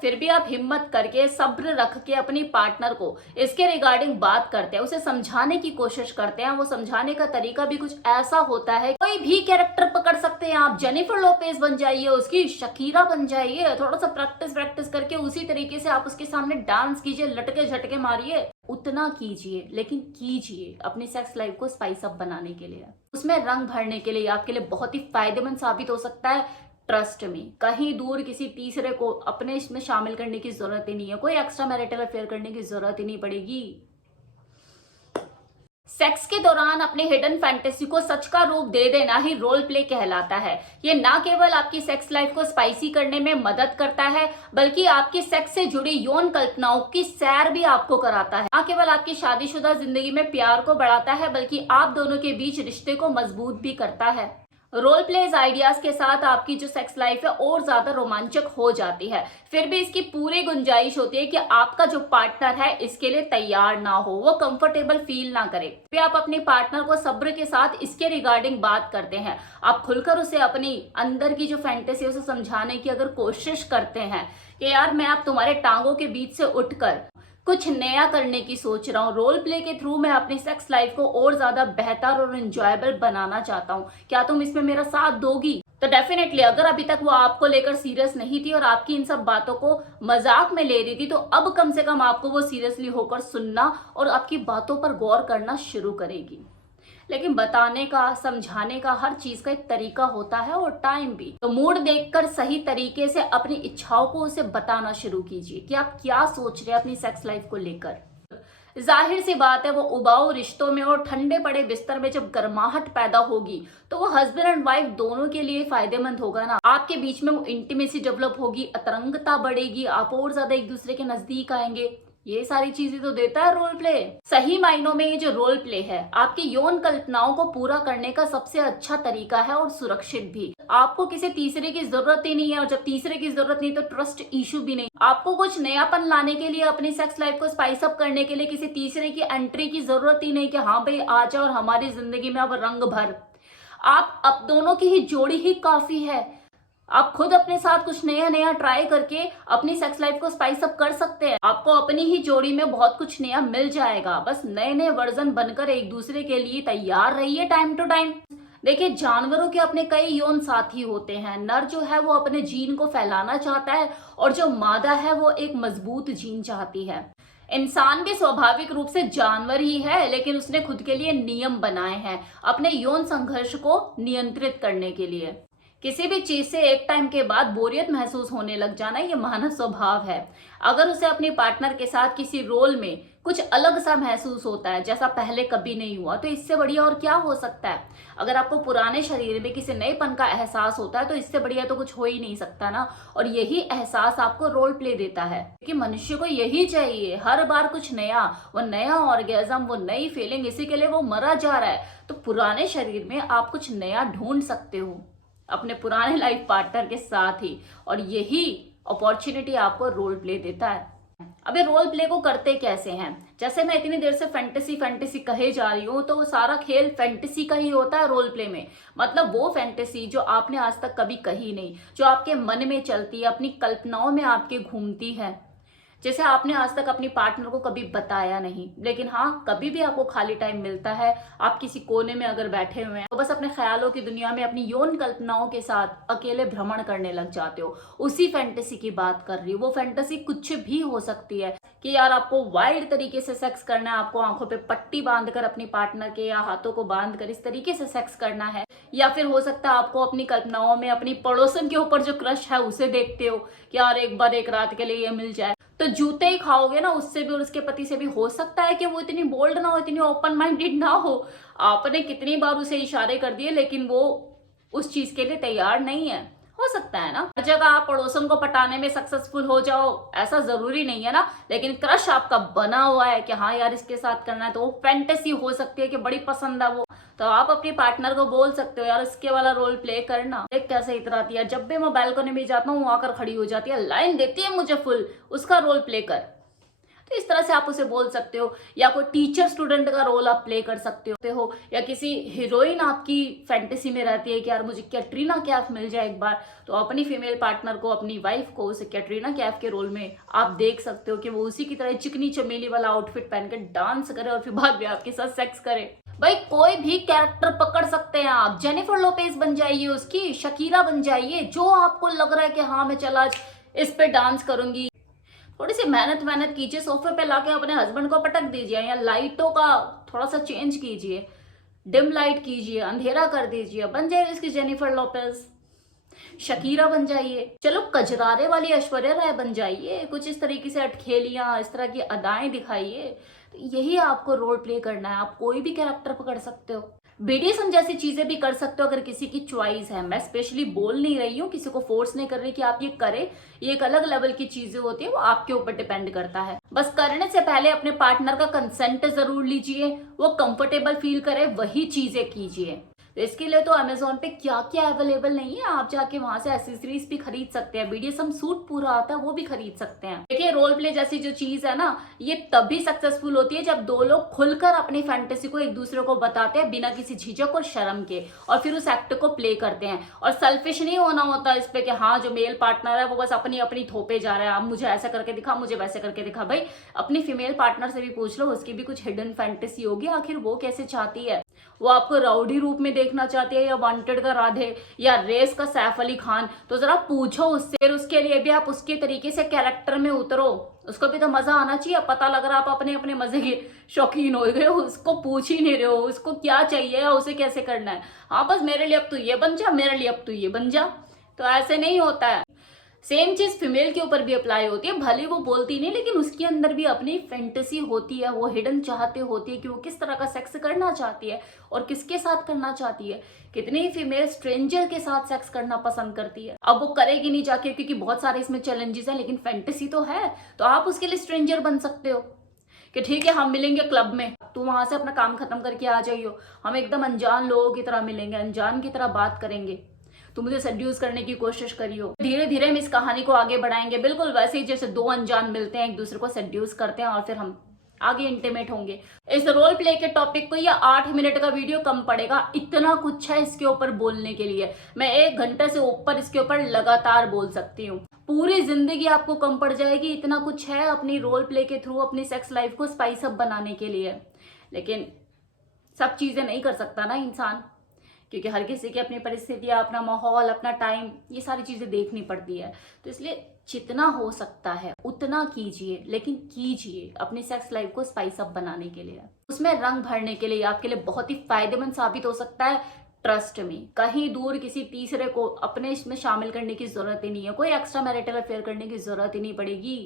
फिर भी आप हिम्मत करके सब्र रख के अपनी पार्टनर को इसके रिगार्डिंग बात करते हैं, उसे समझाने की कोशिश करते हैं। वो समझाने का तरीका भी कुछ ऐसा होता है, कोई भी कैरेक्टर पकड़ सकते हैं आप, जेनिफर लोपेज बन जाइए, उसकी शकीरा बन जाइए, थोड़ा सा प्रैक्टिस करके उसी तरीके से आप उसके सामने डांस कीजिए, लटके झटके मारिए, उतना कीजिए, लेकिन कीजिए अपनी सेक्स लाइफ को स्पाइस अप बनाने के लिए, उसमें रंग भरने के लिए आपके लिए बहुत ही फायदेमंद साबित हो सकता है। ट्रस्ट में कहीं दूर किसी तीसरे को अपने इसमें शामिल करने की जरूरत ही नहीं है, कोई एक्स्ट्रा मैरिटल अफेयर करने की जरूरत ही नहीं पड़ेगी। सेक्स के दौरान अपने हिडन फैंटेसी को सच का रूप दे देना ही रोल प्ले कहलाता है। ये ना केवल आपकी सेक्स लाइफ को स्पाइसी करने में मदद करता है, बल्कि आपकी सेक्स से जुड़ी यौन कल्पनाओं की सैर भी आपको कराता है। ना केवल आपकी शादीशुदा जिंदगी में प्यार को बढ़ाता है, बल्कि आप दोनों के बीच रिश्ते को मजबूत भी करता है। रोल प्लेज आइडियाज के साथ आपकी जो सेक्स लाइफ है और ज्यादा रोमांचक हो जाती है। फिर भी इसकी पूरी गुंजाइश होती है कि आपका जो पार्टनर है इसके लिए तैयार ना हो, वो कंफर्टेबल फील ना करे। फिर आप अपने पार्टनर को सब्र के साथ इसके रिगार्डिंग बात करते हैं, आप खुलकर उसे अपनी अंदर की जो फैंटेसी है उसे समझाने की अगर कोशिश करते हैं कि यार मैं आप तुम्हारे टांगों के बीच से उठकर कुछ नया करने की सोच रहा हूँ, रोल प्ले के थ्रू मैं अपनी सेक्स लाइफ को और ज्यादा बेहतर और एंजॉयबल बनाना चाहता हूँ, क्या तुम इसमें मेरा साथ दोगी? तो डेफिनेटली अगर अभी तक वो आपको लेकर सीरियस नहीं थी और आपकी इन सब बातों को मजाक में ले रही थी, तो अब कम से कम आपको वो सीरियसली होकर सुनना और आपकी बातों पर गौर करना शुरू करेगी। लेकिन बताने का, समझाने का, हर चीज का एक तरीका होता है और टाइम भी। तो मूड देखकर सही तरीके से अपनी इच्छाओं को उसे बताना शुरू कीजिए कि आप क्या सोच रहे हैं अपनी सेक्स लाइफ को लेकर। जाहिर सी बात है, वो उबाऊ रिश्तों में और ठंडे पड़े बिस्तर में जब गर्माहट पैदा होगी तो वो हस्बैंड एंड वाइफ दोनों के लिए फायदेमंद होगा ना। आपके बीच में वो इंटीमेसी डेवलप होगी, अतरंगता बढ़ेगी, आप और ज्यादा एक दूसरे के नजदीक आएंगे। ये सारी चीजें तो देता है रोल प्ले। सही मायनों में ये जो रोल प्ले है आपकी यौन कल्पनाओं को पूरा करने का सबसे अच्छा तरीका है और सुरक्षित भी। आपको किसी तीसरे की जरूरत ही नहीं है, और जब तीसरे की जरूरत नहीं तो ट्रस्ट इशू भी नहीं। आपको कुछ नयापन लाने के लिए, अपनी सेक्स लाइफ को स्पाइस अप करने के लिए किसी तीसरे की एंट्री की जरूरत ही नहीं कि हाँ भाई आ जाओ और हमारी जिंदगी में अब रंग भर। आप अब दोनों की ही जोड़ी ही काफी है। आप खुद अपने साथ कुछ नया नया ट्राई करके अपनी सेक्स लाइफ को स्पाइस अप कर सकते हैं। आपको अपनी ही जोड़ी में बहुत कुछ नया मिल जाएगा। बस नए नए वर्जन बनकर एक दूसरे के लिए तैयार रहिए टाइम टू टाइम। देखिए, जानवरों के अपने कई यौन साथी होते हैं। नर जो है वो अपने जीन को फैलाना चाहता है और जो मादा है वो एक मजबूत जीन चाहती है। इंसान भी स्वाभाविक रूप से जानवर ही है, लेकिन उसने खुद के लिए नियम बनाए हैं अपने यौन संघर्ष को नियंत्रित करने के लिए। किसी भी चीज से एक टाइम के बाद बोरियत महसूस होने लग जाना ये मानव स्वभाव है। अगर उसे अपने पार्टनर के साथ किसी रोल में कुछ अलग सा महसूस होता है जैसा पहले कभी नहीं हुआ, तो इससे बढ़िया और क्या हो सकता है। अगर आपको पुराने शरीर में किसी नएपन का एहसास होता है तो इससे बढ़िया तो कुछ हो ही नहीं सकता ना। और यही एहसास आपको रोल प्ले देता है कि मनुष्य को यही चाहिए, हर बार कुछ नया, वो नया ऑर्गेजम, वो नई फीलिंग, इसी के लिए वो मरा जा रहा है। तो पुराने शरीर में आप कुछ नया ढूंढ सकते हो अपने पुराने लाइफ पार्टनर के साथ ही, और यही अपॉर्चुनिटी आपको रोल प्ले देता है। अबे रोल प्ले को करते कैसे हैं? जैसे मैं इतनी देर से फैंटेसी फैंटेसी कहे जा रही हूँ, तो वो सारा खेल फैंटेसी का ही होता है रोल प्ले में। मतलब वो फैंटेसी जो आपने आज तक कभी कही नहीं, जो आपके मन में चलती है, अपनी कल्पनाओं में आपके घूमती है, जैसे आपने आज तक अपनी पार्टनर को कभी बताया नहीं, लेकिन हाँ कभी भी आपको खाली टाइम मिलता है, आप किसी कोने में अगर बैठे हुए हैं तो बस अपने ख्यालों की दुनिया में अपनी यौन कल्पनाओं के साथ अकेले भ्रमण करने लग जाते हो। उसी फैंटेसी की बात कर रही हूँ। वो फैंटेसी कुछ भी हो सकती है कि यार आपको वाइल्ड तरीके से सेक्स करना है, आपको आंखों पे पट्टी बांधकर अपनी पार्टनर के या हाथों को बांधकर इस तरीके से सेक्स करना है, या फिर हो सकता है आपको अपनी कल्पनाओं में अपनी पड़ोसन के ऊपर जो क्रश है उसे देखते हो कि यार एक बार एक रात के लिए ये मिल जाए। तो जूते ही खाओगे ना उससे भी और उसके पति से भी। हो सकता है कि वो इतनी बोल्ड ना हो, इतनी ओपन माइंडेड ना हो। आपने कितनी बार उसे इशारे कर दिए लेकिन वो उस चीज के लिए तैयार नहीं है। हो सकता है ना हर जगह आप पड़ोसन को पटाने में सक्सेसफुल हो जाओ, ऐसा जरूरी नहीं है ना। लेकिन क्रश आपका बना हुआ है कि हाँ यार इसके साथ करना है, तो वो फैंटेसी हो सकती है कि बड़ी पसंद है वो। तो आप अपने पार्टनर को बोल सकते हो यार इसके वाला रोल प्ले करना। देख कैसे इतराती है, जब भी मैं बालकनी में जाता हूँ वो आकर खड़ी हो जाती है, लाइन देती है मुझे फुल, उसका रोल प्ले कर। तो इस तरह से आप उसे बोल सकते हो। या कोई टीचर स्टूडेंट का रोल आप प्ले कर सकते हो, या किसी हीरोइन आपकी फैंटेसी में रहती है कि यार मुझे कैटरीना कैफ मिल जाए एक बार, तो अपनी फीमेल पार्टनर को, अपनी वाइफ को उसे कैटरीना कैफ के रोल में आप देख सकते हो कि वो उसी की तरह चिकनी चमेली वाला आउटफिट पहन कर डांस करे और फिर बाद में आपके साथ सेक्स करे। भाई कोई भी कैरेक्टर पकड़ सकते हैं आप, जेनिफर लोपेज बन जाइए उसकी, शकीरा बन जाइए, जो आपको लग रहा है कि हाँ मैं चला आज इस पे डांस करूंगी। थोड़ी सी मेहनत कीजिए, सोफे पे लाके अपने हस्बैंड को पटक दीजिए, या लाइटों का थोड़ा सा चेंज कीजिए, डिम लाइट कीजिए, अंधेरा कर दीजिए, बन जाइए इसकी जेनिफर लोपेज, शकीरा बन जाइए। चलो कजरारे वाली ऐश्वर्या राय बन जाइए, कुछ इस तरीके से अटखेलियां, इस तरह की अदाएं दिखाइए। तो यही आपको रोल प्ले करना है, आप कोई भी कैरेक्टर पकड़ सकते हो, बीडीएसएम जैसी चीजें भी कर सकते हो अगर किसी की चॉइस है। मैं स्पेशली बोल नहीं रही हूँ, किसी को फोर्स नहीं कर रही कि आप ये करें, ये एक अलग लेवल की चीजें होती है, वो आपके ऊपर डिपेंड करता है। बस करने से पहले अपने पार्टनर का कंसेंट जरूर लीजिए, वो कंफर्टेबल फील करे वही चीजें कीजिए। तो इसके लिए तो अमेजोन पे क्या क्या अवेलेबल नहीं है, आप जाके वहां से एसेसरीज भी खरीद सकते हैं, बीडीएसएम सूट पूरा आता है वो भी खरीद सकते हैं। देखिए रोल प्ले जैसी जो चीज है ना, ये तभी सक्सेसफुल होती है जब दो लोग खुलकर अपनी फैंटेसी को एक दूसरे को बताते हैं बिना किसी झिझक और शर्म के, और फिर उस एक्ट को प्ले करते हैं। और सेल्फिश नहीं होना होता इस पे कि हाँ जो मेल पार्टनर है वो बस अपनी अपनी थोपे जा रहा है, अब मुझे ऐसा करके दिखा, मुझे वैसे करके दिखा। भाई अपनी फीमेल पार्टनर से भी पूछ लो, उसकी भी कुछ हिडन फैंटेसी होगी, आखिर वो कैसे चाहती है, वो आपको राउडी रूप में देखना चाहती है या वांटेड का राधे या रेस का सैफ अली खान, तो जरा पूछो उससे। फिर उसके लिए भी आप उसके तरीके से कैरेक्टर में उतरो, उसको भी तो मजा आना चाहिए। पता लग रहा आप अपने अपने मजे के शौकीन हो गए हो, उसको पूछ ही नहीं रहे हो उसको क्या चाहिए या उसे कैसे करना है। हाँ बस मेरे लिए अब तू ये बन जा, मेरे लिए अब तू ये बन जा, तो ऐसे नहीं होता है। सेम चीज फीमेल के ऊपर भी अप्लाई होती है, भले वो बोलती नहीं लेकिन उसके अंदर भी अपनी फैंटेसी होती है, वो हिडन चाहते होती है कि वो किस तरह का सेक्स करना चाहती है और किसके साथ करना चाहती है। कितनी फीमेल स्ट्रेंजर के साथ सेक्स करना पसंद करती है, अब वो करेगी नहीं जाके क्योंकि बहुत सारे इसमें चैलेंजेस हैं, लेकिन फैंटेसी तो है, तो आप उसके लिए स्ट्रेंजर बन सकते हो कि ठीक है हम मिलेंगे क्लब में, तू वहां से अपना काम खत्म करके आ जाइयो, हम एकदम अनजान लोगों की तरह मिलेंगे, अनजान की तरह बात करेंगे, तो मुझे सेड्यूस करने की कोशिश करियो। धीरे धीरे हम इस कहानी को आगे बढ़ाएंगे, बिल्कुल वैसे ही जैसे दो अनजान मिलते हैं, एक दूसरे को सेड्यूस करते हैं और फिर हम आगे इंटीमेट होंगे। इस रोल प्ले के टॉपिक को ये 8 मिनट का वीडियो कम पड़ेगा, इतना कुछ है इसके ऊपर बोलने के लिए। मैं 1 घंटे से ऊपर इसके ऊपर लगातार बोल सकती हूँ, पूरी जिंदगी आपको कम पड़ जाएगी, इतना कुछ है अपनी रोल प्ले के थ्रू अपनी सेक्स लाइफ को स्पाइस अप बनाने के लिए। लेकिन सब चीजें नहीं कर सकता ना इंसान, क्योंकि हर किसी की अपनी परिस्थितियां, अपना माहौल, अपना टाइम, ये सारी चीजें देखनी पड़ती है। तो इसलिए जितना हो सकता है उतना कीजिए, लेकिन कीजिए अपनी सेक्स लाइफ को स्पाइस अप बनाने के लिए, उसमें रंग भरने के लिए आपके लिए बहुत ही फायदेमंद साबित हो सकता है। ट्रस्ट में कहीं दूर किसी तीसरे को अपने इसमें शामिल करने की जरूरत ही नहीं है, कोई एक्स्ट्रा मैरिटल अफेयर करने की जरूरत ही नहीं पड़ेगी।